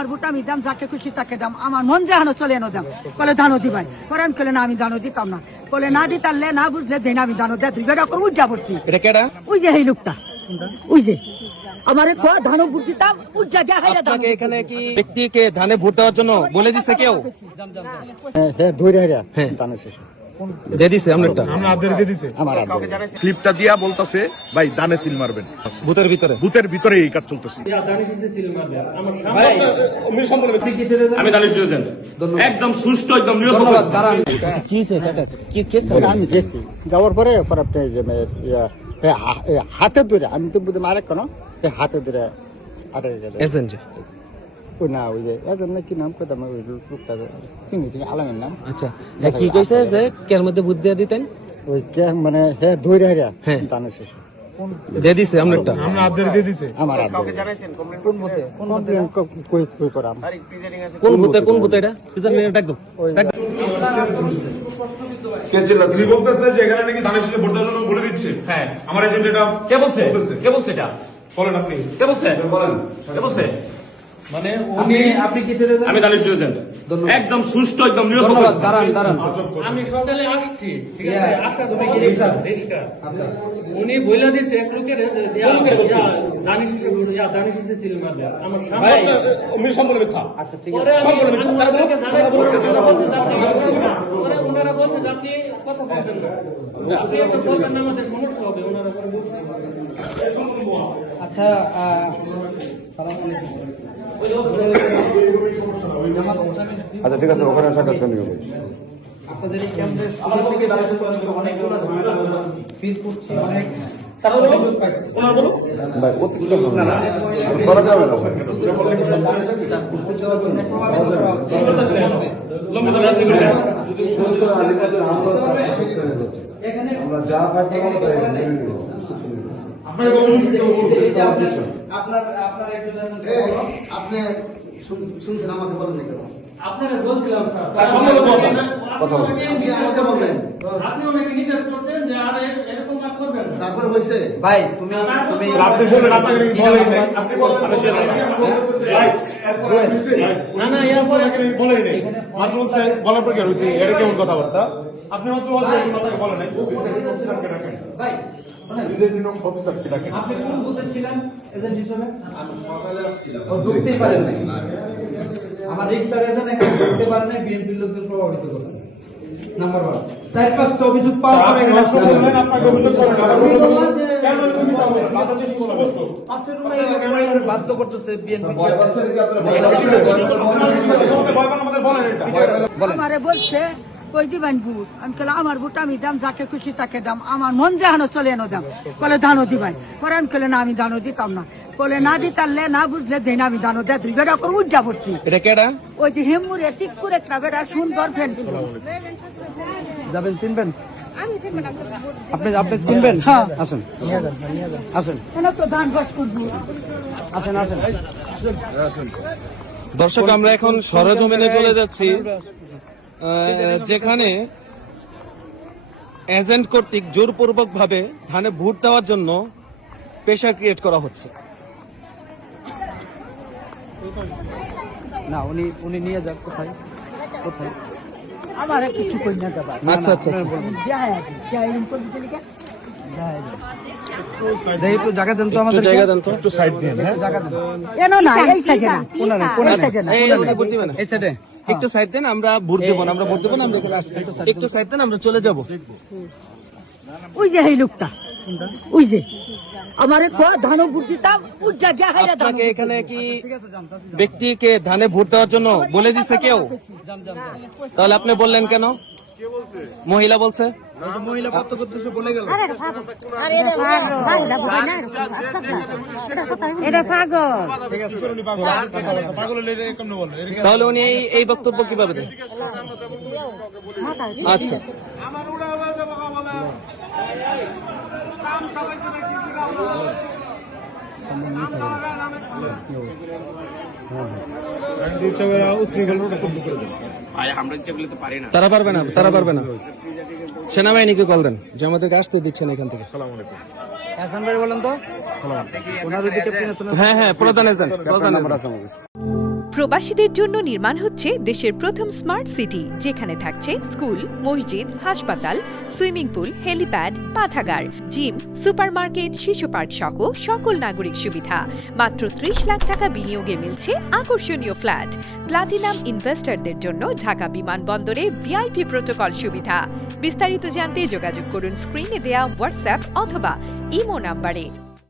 আমার ভোট আমি দাম, যাকে খুশি তাকে দাম, আমার মন যেহানো চলে এনো দাম। বলে ধানও দিবাই, পরে আমি কলে না আমি ধানও দিতাম না, বলে না দিতারলে না বুঝলে দেন আমি ধানও দেয় বেটা করে উজ্জা পড়ছি। ওই যে এই লোকটা, ওই যে আমারে ধানও ভোট দিতাম উজ্জা দেয়া হয়। আপনাকে এখানে কি ব্যক্তিকে ধানে ভোট দেওয়ার জন্য বলে দিচ্ছে কেউ? স্লিপটা দিয়া বলতেছে ভাই ধানে সিল মারবেন, বুথের ভিতরে এই কাজ চলতেছে। আমি দানিশ এজেন্ট, একদম সুষ্ঠু, একদম নিরপেক্ষ। আমি গেছি যাওয়ার পরে হাতে ধরে, আমি তো বুঝলাম আরেক কোনো হাতে ধরে না, ওই যে এজন কি নাম করতাম, ওই লোকটা চিনি আলামের নাম। আচ্ছা, কি কইছে যে কের মধ্যে বুদ্ধি দিয়ে দিতেন? ওই কে মানে হ্যাঁ ধরে হারিয়া দানের শেষ দিয়ে দিছে আপনারটা, আমার কোন ভূতে এটা ডাক দাও। তিনি বলতেছে যে এখানে নাকি ধানের শীষে ভোট দেওয়ার জন্য বলে দিচ্ছে। হ্যাঁ, আমার এজেন্ট এটা কে বলছে? কে বলছে এটা? বলেন আপনি, কে বলছে? বলেন কে বলছে? মানে আপনি কিসের এজেন্ট? আমি দানিশ এজেন্ট, একদম সুষ্ঠু, একদম নিরপেক্ষ। আমি সকালে আসছি, ঠিক আছে, আসা তুমি রিস্কা। আচ্ছা, উনি বইলা দিছে এক লোকের দানিশ এসে সিল মারবে আমার সামনে। সম্পূর্ণ মিথ্যা। আচ্ছা ঠিক আছে, সম্পূর্ণ মিথ্যা। ওনারা বলছে যে আপনি কথা বলবেন না, আপনি একটা বলবেন না, আমাদের সমস্যা হবে। ওনারা করে বলছে। আচ্ছা, আচ্ছা ঠিক আছে, ওখানে সাক্ষাৎ করে নিব। আপনাদের এই কেন্দ্রে অনেকগুলো ফিল করছি, অনেক ভাই অতিরিক্ত করা যাবে না। আমরা যা ফাইসলা করব আপনি শুনছেন আমাকে বলেন না কেন? আপনারা বলছিলাম স্যার, আপনি ওনাকে নিষেধ করছেন যে আর এরকম আর করবেন না। তারপরে হয়েছে ভাই তুমি আপনি বলেন, আপনাকে বলেন নাই, আপনি বলেন না না ইয়ার পরে বলেন নাই, মাত্র বলছেন বলার পর কি হইছে? এটা কেমন কথাবার্তা? আপনি মাত্র বলছেন আপনাকে বলেন নাই, অফিসারকে রাখেন ভাই প্রেসিডেন্ট অফিসারকে রাখেন। আপনি কোন বুথে ছিলেন এজেন্ট হিসেবে? আমি সকালে আসছিলাম। ও ঢুকতেই পারেন নাই। আমার রিক্সার এজেন্ট এখানে ঢুকতে পারেন নাই, বিএনপির লোকদের প্রভাবিত করছে। নাম্বার 1, 4-5টা অভিযোগ পাওয়ার পরে আপনাকে অভিযোগ করেন না, কেন তুমি চাও না? বাধা চেষ্টা করো, পাশের রুমে বাধ্য করতেছে বিএনপি। ভয় পাচ্ছেন কি আপনারা? ভয় পান আমাদের বলেন এটা। আমারে বলছে কই দিবেন ভোট, আমি কলে আমার ভোট আমি দাম, যাকে খুশি তাকে দাম, আমার মন যেহানো চলে এনো দাম। বলে ধানও দিবাই, পরে আমি কলে না আমি ধানও দিতাম না, বলে না দিতারলে না বুঝলে দেন আমি ধানও দেয় বেটা করে উজ্জা পড়ছি। এটা কেডা? ওই যে হেমুরে ঠিক করে একটা বেটা সুন্দর ফ্যান যাবেন, চিনবেন? আপনি চিনবেন? হ্যাঁ আসেন আসেন কেন তো ধান বাস করবো। আসেন আসেন। দর্শক, আমরা এখন সরেজমিনে চলে যাচ্ছি, যেখানে এজেন্ট কর্তৃক জোরপূর্বক ভাবে ধানে ভোট দেওয়ার জন্য প্রেশার ক্রিয়েট করা হচ্ছে। না উনি নিয়ে যান। কোথায় কোথায়? আমার কিছু কই না দেবা। আচ্ছা আচ্ছা, একটু জায়গা দেন তো, আমাদের জায়গা দেন তো, একটু সাইড দিন। হ্যাঁ, জায়গা দেন। কেন না এই সাইডে না, কোন সাইডে না, ভোট দিবে না। এই সাইডে একটু সাইড দেন, আমরা ভোট দেবো না, আমরা ভোট দেবো না, আমরা এখানে আসছি। একটু সাইড দেন, আমরা চলে যাব। ওই যে এই লোকটা, ওই যে আমারে ধানও ভোট দিতাম উজ্জা দেয়া হয়। আপনাকে এখানে কি ব্যক্তিকে ধানে ভোট দেওয়ার জন্য বলে দিচ্ছে কেউ? তাহলে আপনি বললেন কেন? মহিলা বলছে, মহিলা পত্র করতেছে বলে গেল। এটা পাগল। তাহলে উনি এই বক্তব্য কিভাবে দেন? আচ্ছা, তারা পারবে না, তারা পারবে না। সেনাবাহিনীকে কল দেন যে আমাদেরকে আসতে দিচ্ছেন এখান থেকে। হাসান ভাই বলেন তো, হ্যাঁ হ্যাঁ, প্রধান এজেন্ট, প্রধান এজেন্ট। প্রবাসীদের জন্য নির্মাণ হচ্ছে দেশের প্রথম স্মার্ট সিটি, যেখানে থাকছে স্কুল, মসজিদ, হাসপাতাল, সুইমিং পুল, হেলিপ্যাড, পাঠাগার, জিম, সুপারমার্কেট, শিশু পার্ক সহ সকল নাগরিক সুবিধা। মাত্র ৩০ লাখ টাকা বিনিয়োগে মিলছে আকর্ষণীয় ফ্ল্যাট। প্লাটিনাম ইনভেস্টরদের জন্য ঢাকা বিমানবন্দরে ভিআইপি প্রোটোকল সুবিধা। বিস্তারিত জানতে যোগাযোগ করুন স্ক্রিনে দেয়া হোয়াটসঅ্যাপ অথবা ইমো নাম্বারে।